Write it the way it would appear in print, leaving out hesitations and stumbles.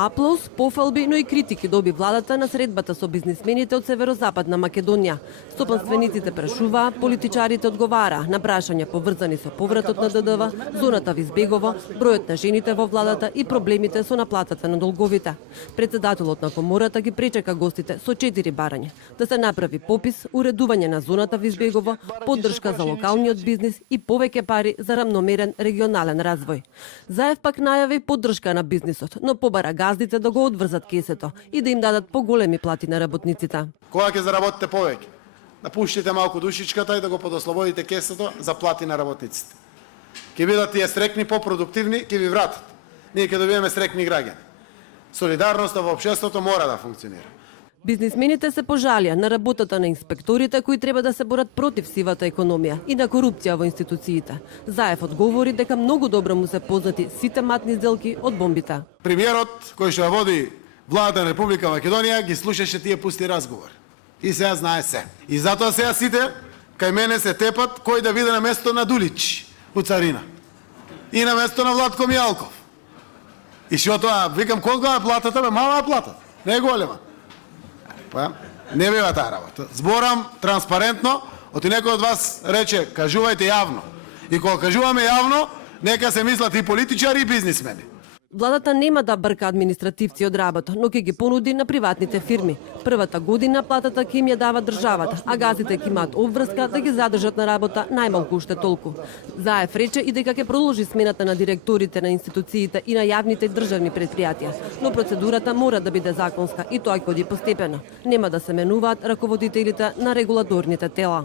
Аплауз, пофалби, но и критики доби владата на средбата со бизнисмените од Северозападна Македонија. Стопанствениците прашуваа, политичарите одговара на прашања поврзани со повратот на ДДВ, зоната во избегово, бројот на жените во владата и проблемите со наплатата на долговите. Председателот на комората ги пречека гостите со 4 барања: да се направи попис, уредување на зоната во избегово, поддршка за локалниот бизнис и повеќе пари за рамномерен регионален развој. Заев пак најави поддршка на бизнисот, но побара газдите да го одврзат кесето и да им дадат поголеми плати на работниците. Кога ќе заработите повеќе? Да пуштите малку душичката и да го подослободите кесето за плати на работниците. Ќе бидат тие стрекни, попродуктивни, ќе ви вратат. Ние ќе добиеме стрекни граѓани. Солидарноста во општеството мора да функционира. Бизнисмените се пожалија на работата на инспекторите кои треба да се борат против сивата економија и на корупција во институциите. Заев одговори дека многу добро му се познати сите матни сделки од бомбите. Премиерот кој што ја води владата на Република Македонија ги слушаше тие пусти разговори. И сега знае се. И затоа сега сите кај мене се тепат кој да биде на место на Дулич у Царина. И на место на Владко Мијалков. И што тоа, викам, колку е платата, бе, мала е платата, не е голема. Па, не бива таа работа. Зборам транспарентно, оти некој од вас рече, кажувајте јавно. И кога кажуваме јавно, нека се мислат и политичари и бизнисмени. Владата нема да брка административци од работа, но ќе ги понуди на приватните фирми. Првата година платата ќе им ја дава државата, а газите ќе имаат обврска да ги задржат на работа најмалку уште толку. Заев рече и дека ќе продолжи смената на директорите на институциите и на јавните државни предпријатија, но процедурата мора да биде законска и тоа ќе оди постепено. Нема да се менуваат раководителите на регулаторните тела.